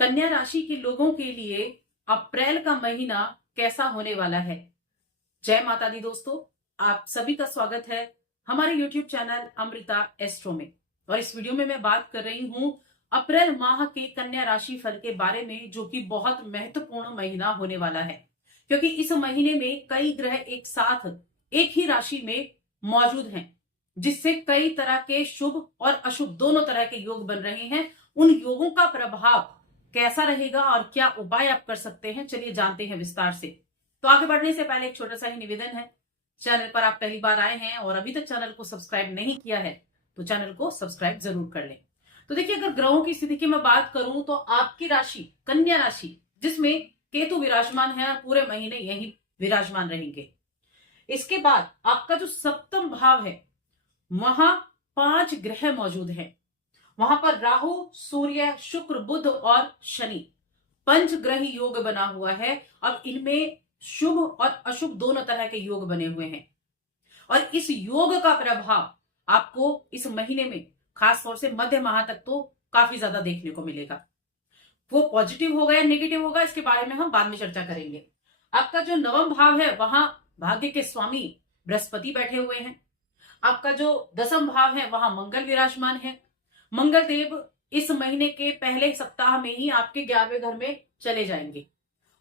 कन्या राशि के लोगों के लिए अप्रैल का महीना कैसा होने वाला है। जय माता दी दोस्तों, आप सभी का स्वागत है हमारे YouTube चैनल अमृता एस्ट्रो में। और इस वीडियो में मैं बात कर रही हूं अप्रैल माह के कन्या राशि फल के बारे में, जो कि बहुत महत्वपूर्ण महीना होने वाला है, क्योंकि इस महीने में कई ग्रह एक साथ एक ही राशि में मौजूद हैं, जिससे कई तरह के शुभ और अशुभ दोनों तरह के योग बन रहे हैं। उन योगों का प्रभाव कैसा रहेगा और क्या उपाय आप कर सकते हैं, चलिए जानते हैं विस्तार से। तो आगे बढ़ने से पहले एक छोटा सा ही निवेदन है, चैनल पर आप पहली बार आए हैं और अभी तक चैनल को सब्सक्राइब नहीं किया है तो चैनल को सब्सक्राइब जरूर कर लें। तो देखिए, अगर ग्रहों की स्थिति की मैं बात करूं तो आपकी राशि कन्या राशि, जिसमें केतु विराजमान है, पूरे महीने यही विराजमान रहेंगे। इसके बाद आपका जो सप्तम भाव है वहां 5 ग्रह मौजूद हैं। वहां पर राहु, सूर्य, शुक्र, बुध और शनि, पंच ग्रह योग बना हुआ है। अब इनमें शुभ और अशुभ दोनों तरह के योग बने हुए हैं और इस योग का प्रभाव आपको इस महीने में खास तौर से मध्य माह तक तो काफी ज्यादा देखने को मिलेगा। वो पॉजिटिव होगा या नेगेटिव होगा, इसके बारे में हम बाद में चर्चा करेंगे। आपका जो नवम भाव है वहां भाग्य के स्वामी बृहस्पति बैठे हुए हैं। आपका जो दसम भाव है वहां मंगल विराजमान है। मंगल देव इस महीने के पहले सप्ताह में ही आपके 11वें घर में चले जाएंगे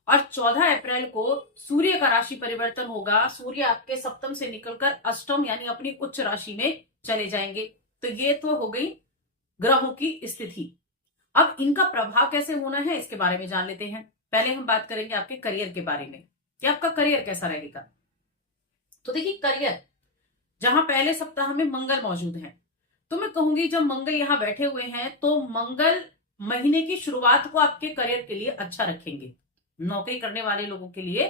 और 14 अप्रैल को सूर्य का राशि परिवर्तन होगा। सूर्य आपके सप्तम से निकलकर अष्टम यानी अपनी उच्च राशि में चले जाएंगे। तो ये तो हो गई ग्रहों की स्थिति। अब इनका प्रभाव कैसे होना है इसके बारे में जान लेते हैं। पहले हम बात करेंगे आपके करियर के बारे में कि आपका करियर कैसा रहेगा। तो देखिए, करियर जहां पहले सप्ताह में मंगल मौजूद है, तो मैं कहूंगी जब मंगल यहां बैठे हुए हैं तो मंगल महीने की शुरुआत को आपके करियर के लिए अच्छा रखेंगे। नौकरी करने वाले लोगों के लिए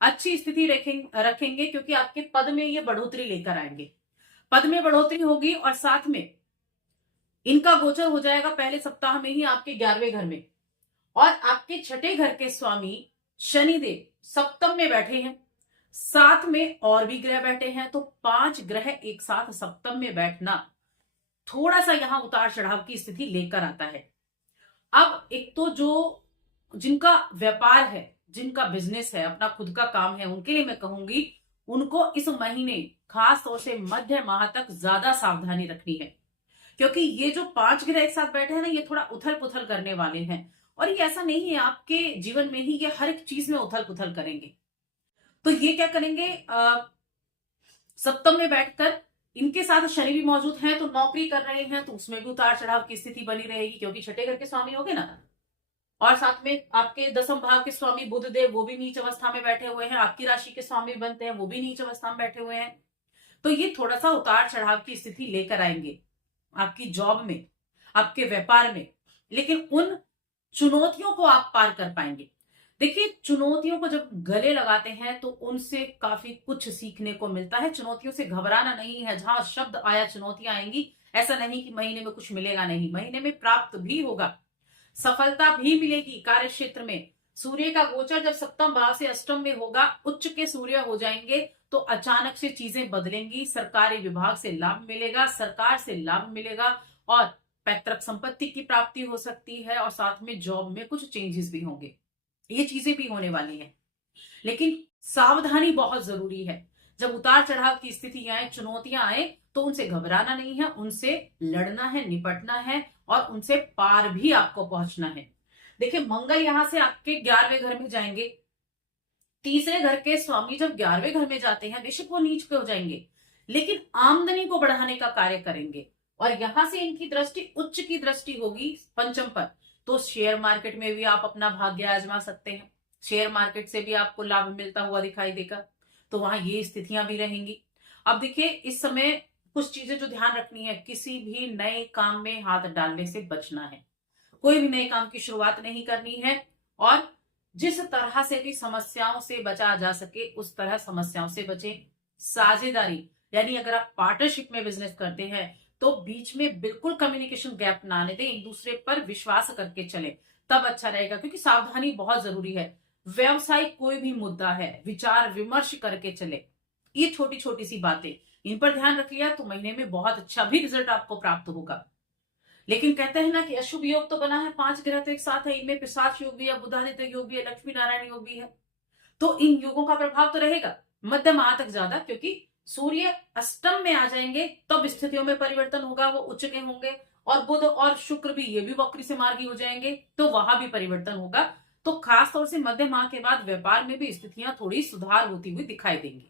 अच्छी स्थिति रखेंगे, क्योंकि आपके पद में ये बढ़ोतरी लेकर आएंगे। पद में बढ़ोतरी होगी और साथ में इनका गोचर हो जाएगा पहले सप्ताह में ही आपके 11वें घर में। और आपके छठे घर के स्वामी शनिदेव सप्तम में बैठे हैं, साथ में और भी ग्रह बैठे हैं। तो 5 ग्रह एक साथ सप्तम में बैठना थोड़ा सा यहां उतार चढ़ाव की स्थिति लेकर आता है। अब एक तो जो जिनका व्यापार है, जिनका बिजनेस है, अपना खुद का काम है, उनके लिए मैं कहूंगी उनको इस महीने खास तौर से मध्य माह तक ज्यादा सावधानी रखनी है, क्योंकि ये जो 5 ग्रह एक साथ बैठे हैं ना, ये थोड़ा उथल पुथल करने वाले हैं। और ये ऐसा नहीं है आपके जीवन में ही ये हर एक चीज में उथल पुथल करेंगे। तो ये क्या करेंगे, सप्तम में बैठकर इनके साथ शनि भी मौजूद हैं, तो नौकरी कर रहे हैं तो उसमें भी उतार चढ़ाव की स्थिति बनी रहेगी, क्योंकि छठे घर के स्वामी हो गए ना। और साथ में आपके दसम भाव के स्वामी बुध देव, वो भी नीच अवस्था में बैठे हुए हैं। आपकी राशि के स्वामी बनते हैं, वो भी नीच अवस्था में बैठे हुए हैं। तो ये थोड़ा सा उतार चढ़ाव की स्थिति लेकर आएंगे आपकी जॉब में, आपके व्यापार में। लेकिन उन चुनौतियों को आप पार कर पाएंगे। देखिए, चुनौतियों को जब गले लगाते हैं तो उनसे काफी कुछ सीखने को मिलता है। चुनौतियों से घबराना नहीं है। जहां शब्द आया चुनौतियां आएंगी, ऐसा नहीं कि महीने में कुछ मिलेगा नहीं, महीने में प्राप्त भी होगा, सफलता भी मिलेगी कार्य क्षेत्र में। सूर्य का गोचर जब सप्तम भाव से अष्टम में होगा, उच्च के सूर्य हो जाएंगे, तो अचानक से चीजें बदलेंगी। सरकारी विभाग से लाभ मिलेगा, सरकार से लाभ मिलेगा और पैतृक संपत्ति की प्राप्ति हो सकती है। और साथ में जॉब में कुछ चेंजेस भी होंगे, ये चीजें भी होने वाली हैं। लेकिन सावधानी बहुत जरूरी है। जब उतार चढ़ाव की स्थिति आए, चुनौतियां आए, तो उनसे घबराना नहीं है, उनसे लड़ना है, निपटना है और उनसे पार भी आपको पहुंचना है। देखिए, मंगल यहां से आपके 11वें घर में जाएंगे। तीसरे घर के स्वामी जब 11वें घर में जाते हैं, बेशक वो नीच पे हो जाएंगे, लेकिन आमदनी को बढ़ाने का कार्य करेंगे। और यहां से इनकी दृष्टि उच्च की दृष्टि होगी पंचम पर। तो शेयर मार्केट में भी आप अपना भाग्य आजमा सकते हैं। शेयर मार्केट से भी आपको लाभ मिलता हुआ दिखाई देगा। तो वहां ये स्थितियां भी रहेंगी। अब देखिए, इस समय कुछ चीजें जो ध्यान रखनी है, किसी भी नए काम में हाथ डालने से बचना है। कोई भी नए काम की शुरुआत नहीं करनी है और जिस तरह से भी समस्याओं से बचा जा सके उस तरह समस्याओं से बचें। साझेदारी यानी अगर आप पार्टनरशिप में बिजनेस करते हैं तो बीच में बिल्कुल कम्युनिकेशन गैप ना आने दें, एक दूसरे पर विश्वास करके चले, तब अच्छा रहेगा, क्योंकि सावधानी बहुत जरूरी है। व्यवसायिक कोई भी मुद्दा है, विचार विमर्श करके चले। ये छोटी छोटी सी बातें, इन पर ध्यान रख लिया तो महीने में बहुत अच्छा भी रिजल्ट आपको प्राप्त होगा। लेकिन कहते हैं ना कि अशुभ योग तो बना है, 5 ग्रह तो एक साथ है, इनमें पिशाच योग भी है, बुधादित्य योग भी है, लक्ष्मी नारायण योग भी है, तो इन योगों का प्रभाव तो रहेगा मध्य माह तक ज्यादा, क्योंकि सूर्य अष्टम में आ जाएंगे तब स्थितियों में परिवर्तन होगा, वो उच्च के होंगे, और बुध और शुक्र भी ये भी वक्री से मार्गी हो जाएंगे, तो वहां भी परिवर्तन होगा। तो खास तौर से मध्य माह के बाद व्यापार में भी स्थितियां थोड़ी सुधार होती हुई दिखाई देंगी।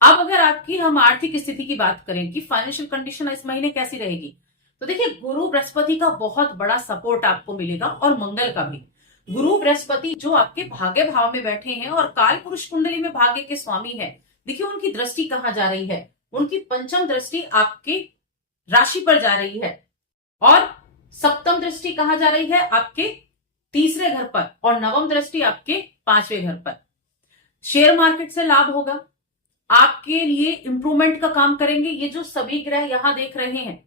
अब अगर आपकी हम आर्थिक स्थिति की बात करें कि फाइनेंशियल कंडीशन इस महीने कैसी रहेगी, तो देखिए गुरु बृहस्पति का बहुत बड़ा सपोर्ट आपको मिलेगा, और मंगल का भी। गुरु बृहस्पति जो आपके भाग्य भाव में बैठे हैं और काल पुरुष कुंडली में भाग्य के स्वामी है, देखिए उनकी दृष्टि कहां जा रही है, उनकी पंचम दृष्टि आपकी राशि पर जा रही है, और सप्तम दृष्टि कहां जा रही है, आपके तीसरे घर पर, और नवम दृष्टि आपके 5वें घर पर। शेयर मार्केट से लाभ होगा, आपके लिए इंप्रूवमेंट का काम करेंगे ये जो सभी ग्रह यहां देख रहे हैं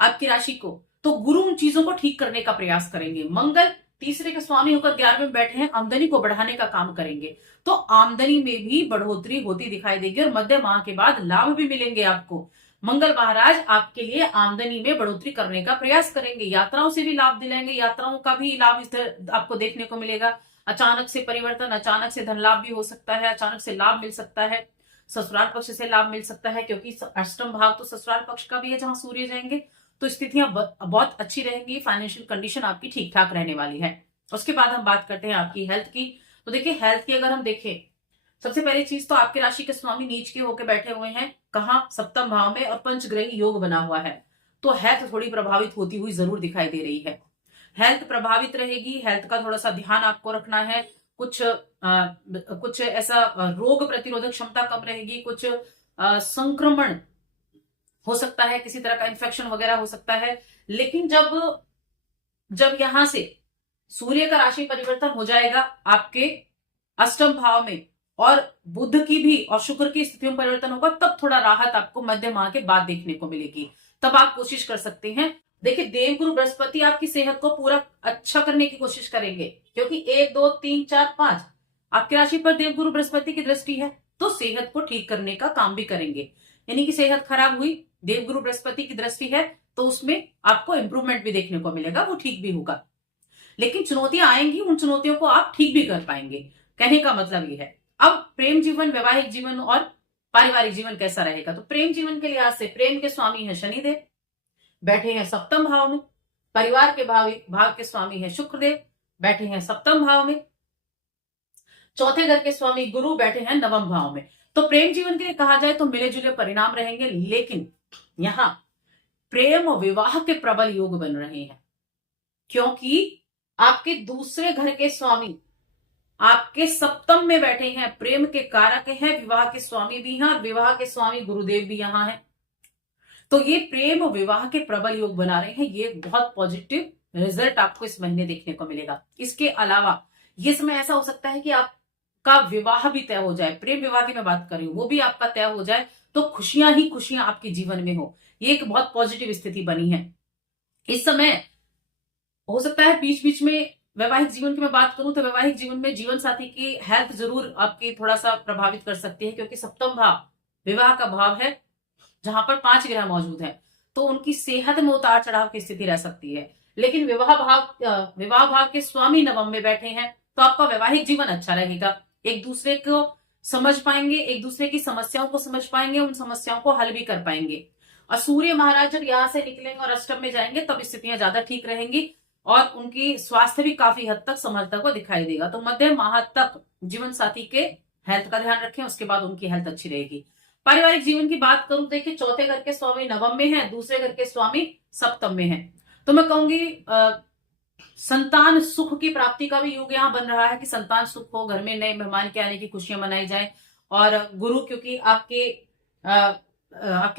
आपकी राशि को, तो गुरु उन चीजों को ठीक करने का प्रयास करेंगे। मंगल तीसरे के स्वामी होकर 11वें में बैठे हैं, आमदनी को बढ़ाने का काम करेंगे, तो आमदनी में भी बढ़ोतरी होती दिखाई देगी, और मध्य माह के बाद लाभ भी मिलेंगे आपको। मंगल महाराज आपके लिए आमदनी में बढ़ोतरी करने का प्रयास करेंगे, यात्राओं से भी लाभ दिलाएंगे, यात्राओं का भी लाभ इस आपको देखने को मिलेगा। अचानक से परिवर्तन, अचानक से धन लाभ भी हो सकता है, अचानक से लाभ मिल सकता है, ससुराल पक्ष से लाभ मिल सकता है, क्योंकि अष्टम भाव तो ससुराल पक्ष का भी है जहां सूर्य जाएंगे, तो स्थितियां बहुत अच्छी रहेंगी, फाइनेंशियल कंडीशन आपकी ठीक ठाक रहने वाली है। उसके बाद हम बात करते हैं आपकी हेल्थ की। तो देखिए हेल्थ की अगर हम देखें, सबसे पहली चीज तो आपकी राशि के स्वामी नीच के होकर बैठे हुए हैं, कहां, सप्तम भाव में, और पंचग्रही योग बना हुआ है, तो हेल्थ थोड़ी प्रभावित होती हुई जरूर दिखाई दे रही है। हेल्थ प्रभावित रहेगी, हेल्थ का थोड़ा सा ध्यान आपको रखना है। कुछ ऐसा रोग प्रतिरोधक क्षमता कम रहेगी, कुछ संक्रमण हो सकता है, किसी तरह का इन्फेक्शन वगैरह हो सकता है। लेकिन जब यहां से सूर्य का राशि परिवर्तन हो जाएगा आपके अष्टम भाव में, और बुध की भी और शुक्र की स्थितियों में परिवर्तन होगा, तब थोड़ा राहत आपको मध्य माह के बाद देखने को मिलेगी। तब आप कोशिश कर सकते हैं। देखिए देवगुरु बृहस्पति आपकी सेहत को पूरा अच्छा करने की कोशिश करेंगे, क्योंकि 1 2 3 4 5 आपकी राशि पर देवगुरु बृहस्पति की दृष्टि है, तो सेहत को ठीक करने का काम भी करेंगे। यानी कि सेहत खराब हुई, देवगुरु बृहस्पति की दृष्टि है, तो उसमें आपको इंप्रूवमेंट भी देखने को मिलेगा, वो ठीक भी होगा। लेकिन चुनौतियां आएंगी, उन चुनौतियों को आप ठीक भी कर पाएंगे, कहने का मतलब ये है। अब प्रेम जीवन, वैवाहिक जीवन और पारिवारिक जीवन कैसा रहेगा, तो प्रेम जीवन के लिहाज से प्रेम के स्वामी है शनिदेव, बैठे हैं सप्तम भाव में। परिवार के भाव के स्वामी है शुक्रदेव, बैठे हैं सप्तम भाव में। चौथे घर के स्वामी गुरु बैठे हैं नवम भाव में। तो प्रेम जीवन के लिए कहा जाए तो मिले जुले परिणाम रहेंगे, लेकिन यहां प्रेम और विवाह के प्रबल योग बन रहे हैं, क्योंकि आपके दूसरे घर के स्वामी आपके सप्तम में बैठे हैं, प्रेम के कारक हैं, विवाह के स्वामी भी हैं, और विवाह के स्वामी गुरुदेव भी यहां हैं। तो ये प्रेम और विवाह के प्रबल योग बना रहे हैं, ये बहुत पॉजिटिव रिजल्ट आपको इस महीने देखने को मिलेगा। इसके अलावा ये समय ऐसा हो सकता है कि आपका विवाह भी तय हो जाए, प्रेम विवाह की मैं बात कर रही हूं, वो भी आपका तय हो जाए, तो खुशियां ही खुशियां आपके जीवन में हो। ये एक बहुत पॉजिटिव स्थिति बनी है। इस समय हो सकता है बीच बीच में वैवाहिक जीवन की मैं बात करूं तो वैवाहिक जीवन में जीवन साथी की हेल्थ जरूर आपकी थोड़ा सा प्रभावित कर सकती है, क्योंकि सप्तम भाव विवाह का भाव है, जहां पर 5 ग्रह मौजूद हैं, तो उनकी सेहत में उतार चढ़ाव की स्थिति रह सकती है। लेकिन विवाह भाव के स्वामी नवम में बैठे हैं, तो आपका वैवाहिक जीवन अच्छा रहेगा, एक दूसरे को समझ पाएंगे, एक दूसरे की समस्याओं को समझ पाएंगे, उन समस्याओं को हल भी कर पाएंगे। और सूर्य महाराज जब यहां से निकलेंगे और अष्टम में जाएंगे, तब स्थितियां ज्यादा ठीक रहेंगी, और उनकी स्वास्थ्य भी काफी हद तक संभलता हुआ दिखाई देगा। तो मध्य माह तक जीवन साथी के हेल्थ का ध्यान रखें, उसके बाद उनकी हेल्थ अच्छी रहेगी। पारिवारिक जीवन की बात करूं, देखिए चौथे घर के स्वामी नवम में है, दूसरे घर के स्वामी सप्तम में है, तो मैं कहूंगी संतान सुख की प्राप्ति का भी योग यहाँ बन रहा है, कि संतान सुख हो, घर में नए मेहमान के आने की खुशियां मनाई जाए। और गुरु क्योंकि आपकी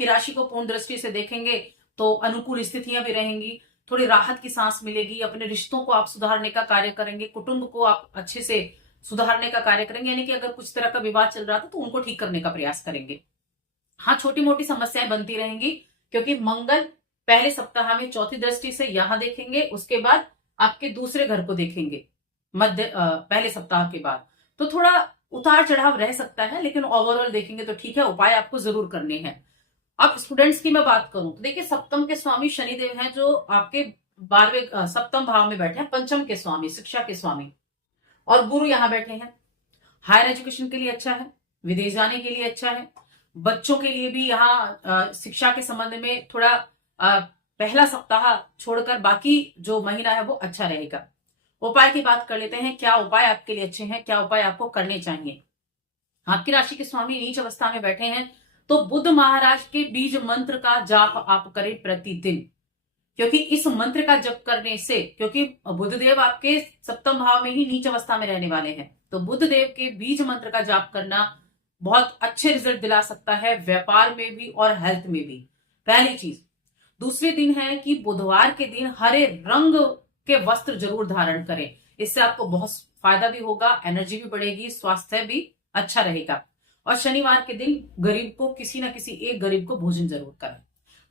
राशि को पूर्ण दृष्टि से देखेंगे, तो अनुकूल स्थितियां भी रहेंगी, थोड़ी राहत की सांस मिलेगी, अपने रिश्तों को आप सुधारने का कार्य करेंगे, कुटुंब को आप अच्छे से सुधारने का कार्य करेंगे, यानी कि अगर कुछ तरह का विवाद चल रहा था तो उनको ठीक करने का प्रयास करेंगे। हाँ, छोटी मोटी समस्याएं बनती रहेंगी, क्योंकि मंगल पहले सप्ताह में चौथी दृष्टि से यहां देखेंगे, उसके बाद आपके दूसरे घर को देखेंगे पहले सप्ताह के बाद, तो थोड़ा उतार चढ़ाव रह सकता है, लेकिन ओवरऑल देखेंगे तो ठीक है। उपाय आपको जरूर करने हैं। अब स्टूडेंट्स की मैं बात करूं तो देखिए, सप्तम के स्वामी शनिदेव हैं, जो आपके 12वें सप्तम भाव में बैठे हैं, पंचम के स्वामी, शिक्षा के स्वामी, और गुरु यहां बैठे हैं। हायर एजुकेशन के लिए अच्छा है, विदेश जाने के लिए अच्छा है, बच्चों के लिए भी यहाँ शिक्षा के संबंध में थोड़ा पहला सप्ताह छोड़कर बाकी जो महीना है वो अच्छा रहेगा। उपाय की बात कर लेते हैं, क्या उपाय आपके लिए अच्छे हैं, क्या उपाय आपको करने चाहिए। आपकी राशि के स्वामी नीच अवस्था में बैठे हैं, तो बुध महाराज के बीज मंत्र का जाप आप करें प्रतिदिन, क्योंकि इस मंत्र का जप करने से, क्योंकि बुधदेव आपके सप्तम भाव में ही नीच अवस्था में रहने वाले हैं, तो बुधदेव के बीज मंत्र का जाप करना बहुत अच्छे रिजल्ट दिला सकता है, व्यापार में भी और हेल्थ में भी। पहली चीज। दूसरे दिन है कि बुधवार के दिन हरे रंग के वस्त्र जरूर धारण करें, इससे आपको बहुत फायदा भी होगा, एनर्जी भी बढ़ेगी, स्वास्थ्य भी अच्छा रहेगा। और शनिवार के दिन गरीब को, किसी ना किसी एक गरीब को भोजन जरूर करें।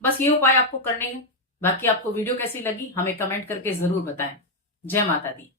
बस ये उपाय आपको करने हैं। बाकी आपको वीडियो कैसी लगी हमें कमेंट करके जरूर बताएं। जय माता दी।